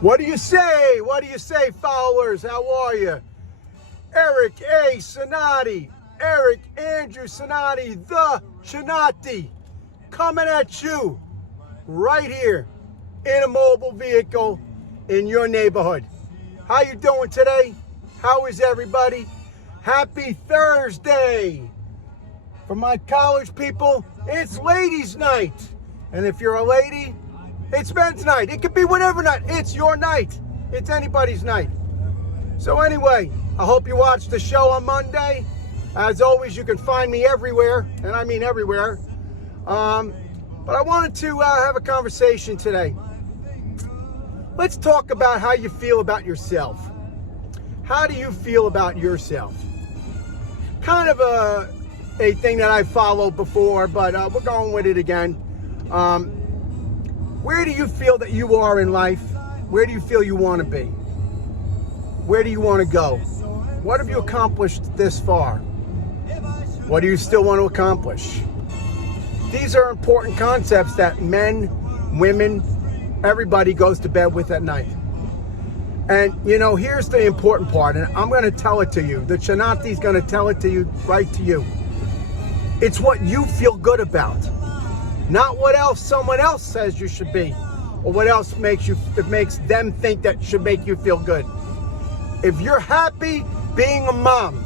What do you say? What do you say, followers? How are you? Eric A. Cinotti, Eric Andrew Cinotti, the Cinotti, coming at you right here in a mobile vehicle in your neighborhood. How you doing today? How is everybody? Happy Thursday. For my college people, it's ladies' night. And if you're a lady, it's men's night. It could be whatever night. It's your night. It's anybody's night. So anyway, I hope you watched the show on Monday. As always, you can find me everywhere, and I mean everywhere. But I wanted to have a conversation today. Let's talk about how you feel about yourself. How do you feel about yourself? Kind of a thing that I followed before, but we're going with it again. Where do you feel that you are in life? Where do you feel you want to be? Where do you want to go? What have you accomplished this far? What do you still want to accomplish? These are important concepts that men, women, everybody goes to bed with at night. And, you know, here's the important part, and I'm going to tell it to you. The Cinotti's going to tell it to you, right to you. It's what you feel good about. Not what else someone else says you should be, or what else makes them think that should make you feel good. If you're happy being a mom,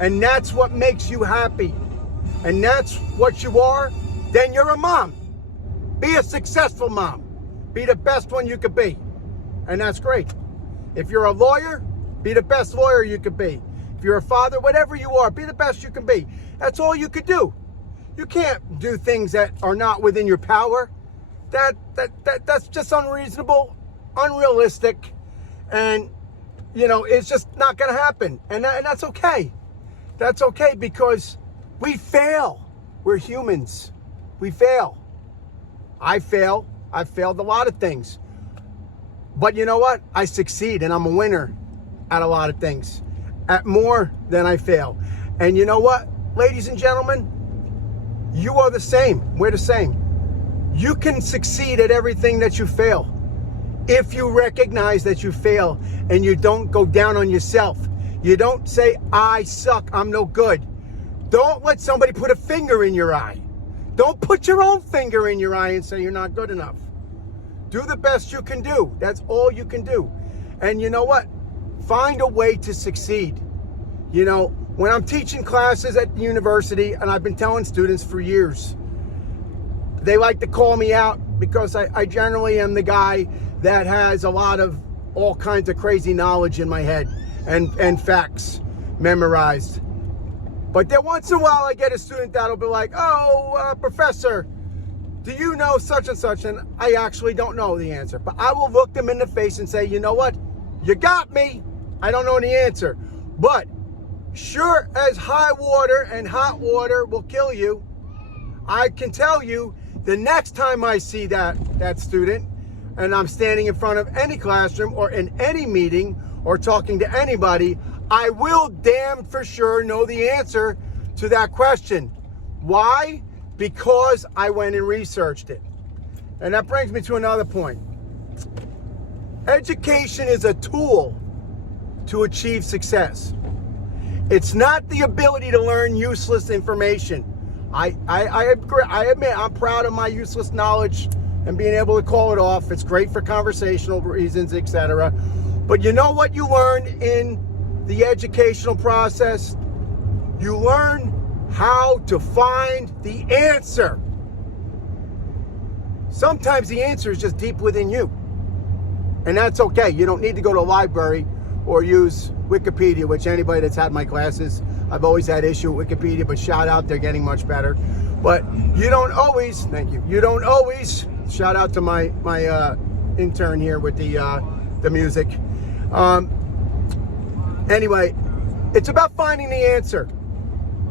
and that's what makes you happy, and that's what you are, then you're a mom. Be a successful mom. Be the best one you could be. And that's great. If you're a lawyer, be the best lawyer you could be. If you're a father, whatever you are, be the best you can be. That's all you could do. You can't do things that are not within your power. That's just unreasonable, unrealistic, and you know, it's just not going to happen. And that's okay. That's okay, because we fail. We're humans. We fail. I fail. I've failed a lot of things. But you know what? I succeed, and I'm a winner at a lot of things, at more than I fail. And you know what, ladies and gentlemen? You are the same. We're the same. You can succeed at everything that you fail if you recognize that you fail and you don't go down on yourself. You don't say, I suck, I'm no good. Don't let somebody put a finger in your eye. Don't put your own finger in your eye and say you're not good enough. Do the best you can do. That's all you can do. And you know what? Find a way to succeed. You know, when I'm teaching classes at the university, and I've been telling students for years, they like to call me out because I generally am the guy that has a lot of all kinds of crazy knowledge in my head and facts memorized. But then once in a while I get a student that'll be like, professor, do you know such and such? And I actually don't know the answer. But I will look them in the face and say, you know what? You got me. I don't know the answer. But sure as high water and hot water will kill you, I can tell you the next time I see that student, and I'm standing in front of any classroom or in any meeting or talking to anybody, I will damn for sure know the answer to that question. Why? Because I went and researched it. And that brings me to another point. Education is a tool to achieve success. It's not the ability to learn useless information. I admit I'm proud of my useless knowledge and being able to call it off. It's great for conversational reasons, etc. But you know what you learn in the educational process? You learn how to find the answer. Sometimes the answer is just deep within you. And that's okay. You don't need to go to a library or use Wikipedia, which anybody that's had my classes, I've always had issue with Wikipedia, but shout out, they're getting much better. But you don't always, thank you, you don't always, shout out to my intern here with the music. Anyway, it's about finding the answer.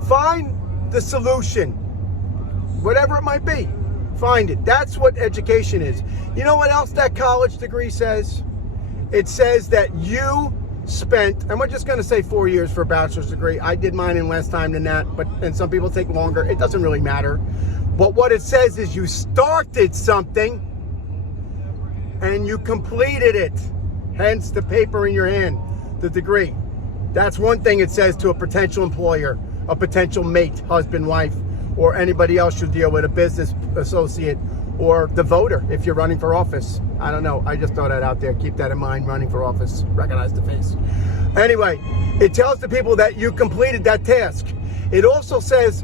Find the solution, whatever it might be. Find it. That's what education is. You know what else that college degree says? It says that you spent, and we're just going to say 4 years for a bachelor's degree. I did mine in less time than that, and some people take longer. It doesn't really matter. But what it says is you started something and you completed it. Hence the paper in your hand, the degree. That's one thing it says to a potential employer, a potential mate, husband, wife, or anybody else you deal with, a business associate, or the voter if you're running for office. I don't know. I just throw that out there. Keep that in mind, running for office. Recognize the face. Anyway, it tells the people that you completed that task. It also says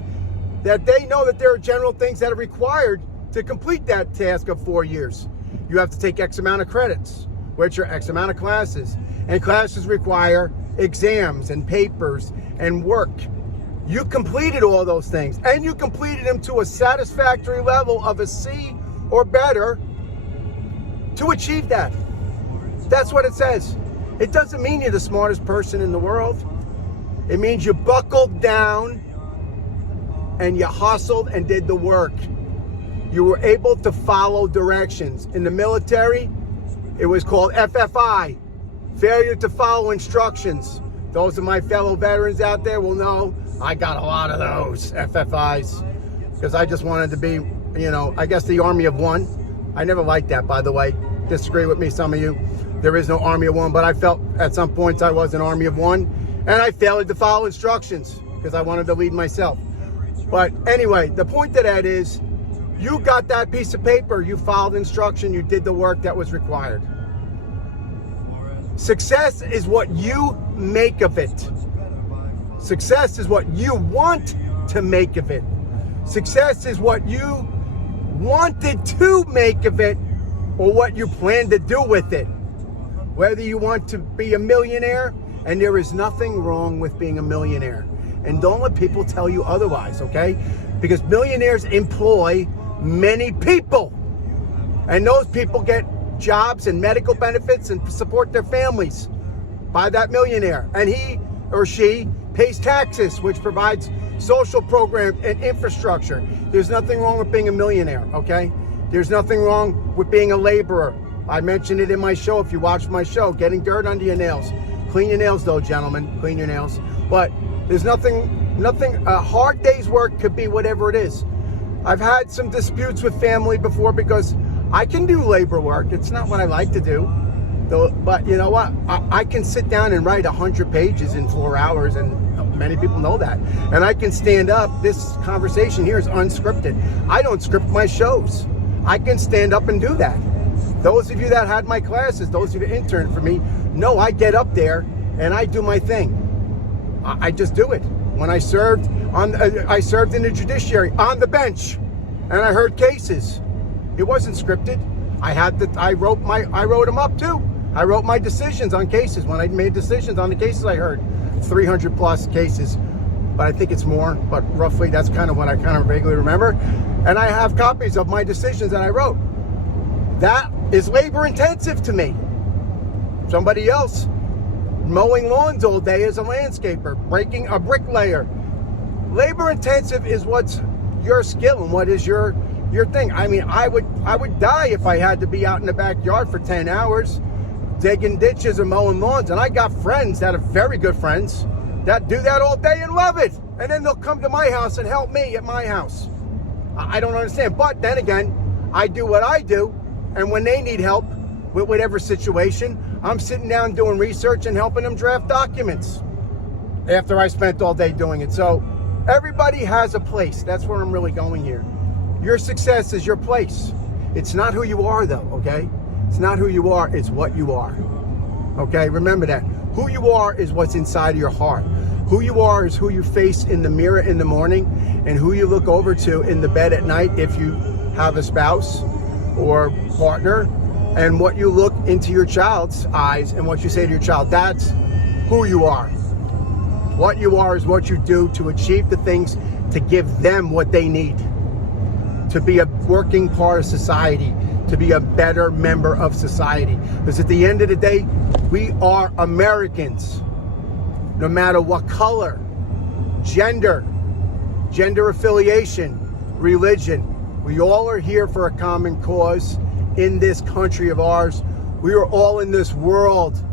that they know that there are general things that are required to complete that task of 4 years. You have to take X amount of credits, which are X amount of classes. And classes require exams and papers and work. You completed all those things, and you completed them to a satisfactory level of a C or better to achieve that. That's what it says. It doesn't mean you're the smartest person in the world. It means you buckled down and you hustled and did the work. You were able to follow directions. In the military, it was called FFI, failure to follow instructions. Those of my fellow veterans out there will know I got a lot of those FFIs because I just wanted to be, I guess the army of one. I never liked that, by the way. Disagree with me, some of you. There is no army of one, but I felt at some points I was an army of one, and I failed to follow instructions because I wanted to lead myself. But anyway, the point of that is you got that piece of paper, you followed instruction, you did the work that was required. Success is what you make of it. Success is what you want to make of it. Success is what you wanted to make of it or what you plan to do with it. Whether you want to be a millionaire, and there is nothing wrong with being a millionaire. And don't let people tell you otherwise, okay? Because millionaires employ many people. And those people get jobs and medical benefits and support their families by that millionaire. And he or she pays taxes, which provides social programs and infrastructure. There's nothing wrong with being a millionaire, okay? There's nothing wrong with being a laborer. I mentioned it in my show. If you watch my show, getting dirt under your nails. Clean your nails though, gentlemen, clean your nails. But there's nothing, a hard day's work could be whatever it is. I've had some disputes with family before because I can do labor work. It's not what I like to do. But you know what? I can sit down and write 100 pages in 4 hours, and many people know that. And I can stand up. This conversation here is unscripted. I don't script my shows. I can stand up and do that. Those of you that had my classes, those of you that interned for me, know I get up there and I do my thing. I just do it. When I served I served in the judiciary on the bench, and I heard cases. It wasn't scripted. I wrote them up too. I wrote my decisions on cases. When I made decisions on the cases I heard, 300 plus cases, but I think it's more, but roughly that's kind of what I kind of vaguely remember. And I have copies of my decisions that I wrote. That is labor intensive to me. Somebody else mowing lawns all day as a landscaper, breaking a bricklayer. Labor intensive is what's your skill and what is your thing. I mean, I would die if I had to be out in the backyard for 10 hours digging ditches or mowing lawns. And I got friends that are very good friends that do that all day and love it. And then they'll come to my house and help me at my house. I don't understand. But then again, I do what I do. And when they need help with whatever situation, I'm sitting down doing research and helping them draft documents after I spent all day doing it. So everybody has a place. That's where I'm really going here. Your success is your place. It's not who you are though, okay? It's not who you are, it's what you are. Okay, remember that. Who you are is what's inside of your heart. Who you are is who you face in the mirror in the morning, and who you look over to in the bed at night if you have a spouse or partner, and what you look into your child's eyes and what you say to your child. That's who you are. What you are is what you do to achieve the things to give them what they need, to be a working part of society, to be a better member of society. Because at the end of the day, we are Americans, no matter what color, gender affiliation, religion. We all are here for a common cause in this country of ours. We are all in this world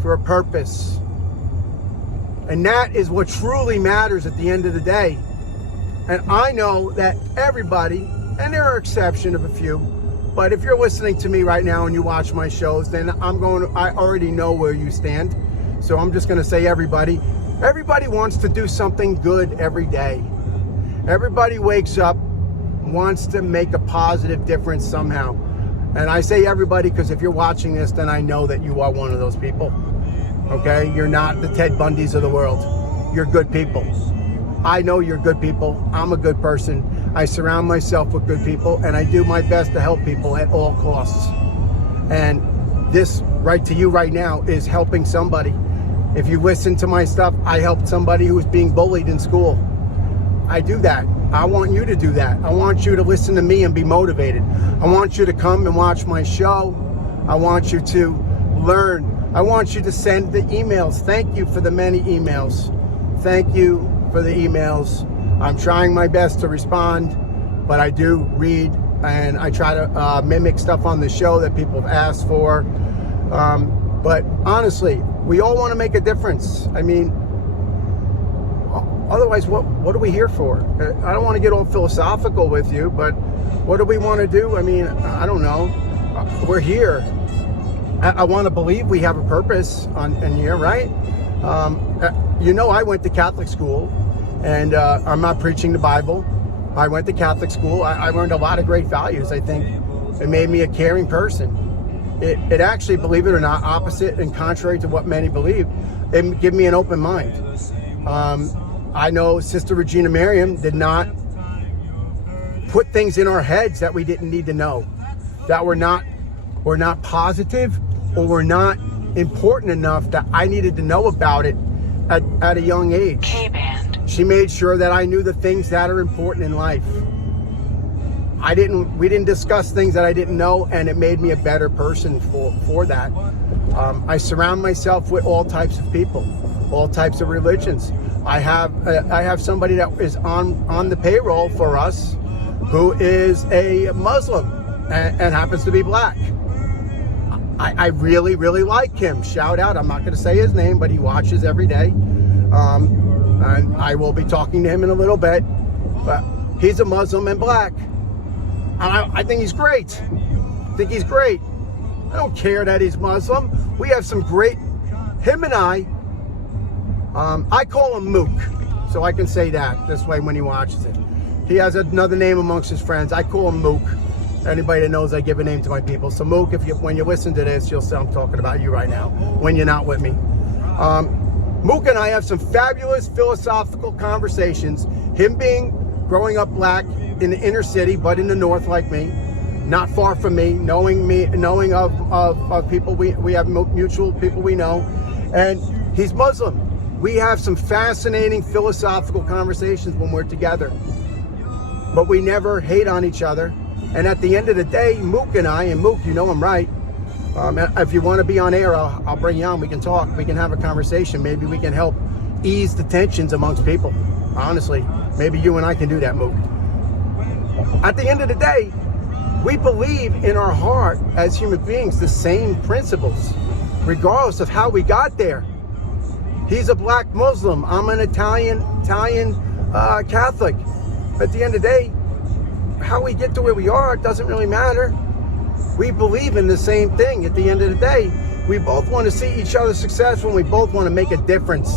for a purpose. And that is what truly matters at the end of the day. And I know that everybody, and there are exceptions of a few, But if you're listening to me right now and you watch my shows, then I already know where you stand. So I'm just going to say everybody wants to do something good every day. Everybody wakes up, wants to make a positive difference somehow. And I say everybody because if you're watching this, then I know that you are one of those people. Okay? You're not the Ted Bundys of the world. You're good people. I know you're good people. I'm a good person. I surround myself with good people, and I do my best to help people at all costs. And this, right to you right now, is helping somebody. If you listen to my stuff, I helped somebody who was being bullied in school. I do that. I want you to do that. I want you to listen to me and be motivated. I want you to come and watch my show. I want you to learn. I want you to send the emails. Thank you for the many emails. Thank you for the emails. I'm trying my best to respond, but I do read and I try to mimic stuff on the show that people have asked for. But honestly, we all want to make a difference. I mean, otherwise, what are we here for? I don't want to get all philosophical with you, but what do we want to do? I mean, I don't know. We're here. I want to believe we have a purpose in here, right? You know, I went to Catholic school, and I'm not preaching the Bible. I went to Catholic school. I learned a lot of great values. I think it made me a caring person. It actually, believe it or not, opposite and contrary to what many believe, it gave me an open mind. I know Sister Regina Mariam did not put things in our heads that we didn't need to know, that were not positive or were not important enough that I needed to know about it at a young age. K-band. She made sure that I knew the things that are important in life. We didn't discuss things that I didn't know, and it made me a better person for that. I surround myself with all types of people, all types of religions. I have somebody that is on the payroll for us who is a Muslim and happens to be black. I really, really like him. Shout out. I'm not going to say his name, but he watches every day. And I will be talking to him in a little bit. But he's a Muslim and black. And I think he's great. I think he's great. I don't care that he's Muslim. We have some great, him and I call him Mook, so I can say that this way when he watches it. He has another name amongst his friends. I call him Mook. Anybody that knows, I give a name to my people. So Mook, when you listen to this, you'll say I'm talking about you right now when you're not with me. Mook and I have some fabulous philosophical conversations. Him growing up black in the inner city, but in the north like me, not far from me, knowing of people we have mutual people we know, and he's Muslim. We have some fascinating philosophical conversations when we're together, but we never hate on each other. And at the end of the day, Mook and I, and Mook, you know I'm right. If you want to be on air, I'll bring you on. We can talk. We can have a conversation. Maybe we can help ease the tensions amongst people. Honestly, maybe you and I can do that, Mook. At the end of the day, we believe in our heart as human beings the same principles, regardless of how we got there. He's a black Muslim. I'm an Italian Catholic. At the end of the day, how we get to where we are doesn't really matter. We believe in the same thing. At the end of the day, we both want to see each other successful, and we both want to make a difference.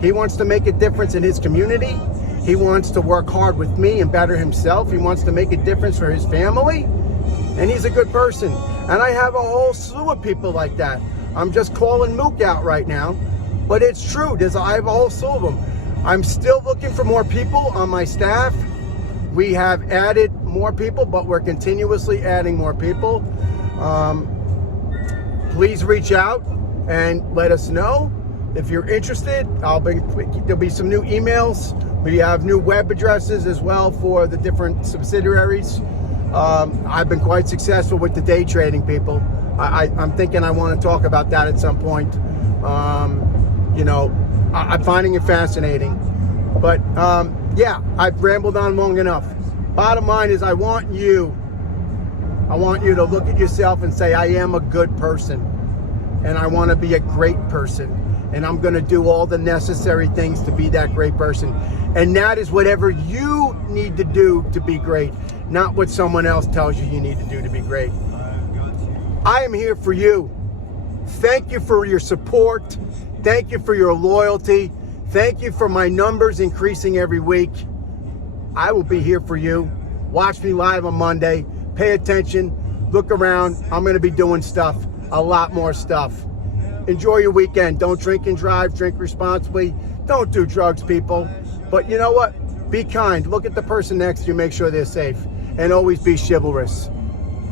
He wants to make a difference in his community. He wants to work hard with me and better himself. He wants to make a difference for his family, and he's a good person. And I have a whole slew of people like that. I'm just calling Mook out right now, but it's true. I have a whole slew of them. I'm still looking for more people on my staff. We have added more people, but we're continuously adding more people. Please reach out and let us know if you're interested. There'll be some new emails. We have new web addresses as well for the different subsidiaries. I've been quite successful with the day trading people. I'm thinking I want to talk about that at some point. I'm finding it fascinating. But yeah, I've rambled on long enough. Bottom line is I want you to look at yourself and say, I am a good person, and I want to be a great person, and I'm going to do all the necessary things to be that great person. And that is whatever you need to do to be great. not what someone else tells you you need to do to be great. I am here for you. Thank you for your support. Thank you for your loyalty. Thank you for my numbers increasing every week. I will be here for you. Watch me live on Monday. Pay attention. Look around. I'm going to be doing stuff, a lot more stuff. Enjoy your weekend. Don't drink and drive. Drink responsibly. Don't do drugs, people. But you know what? Be kind. Look at the person next to you. Make sure they're safe. And always be chivalrous.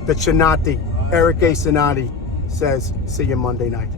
The Cinotti, Eric A. Cinotti says, see you Monday night.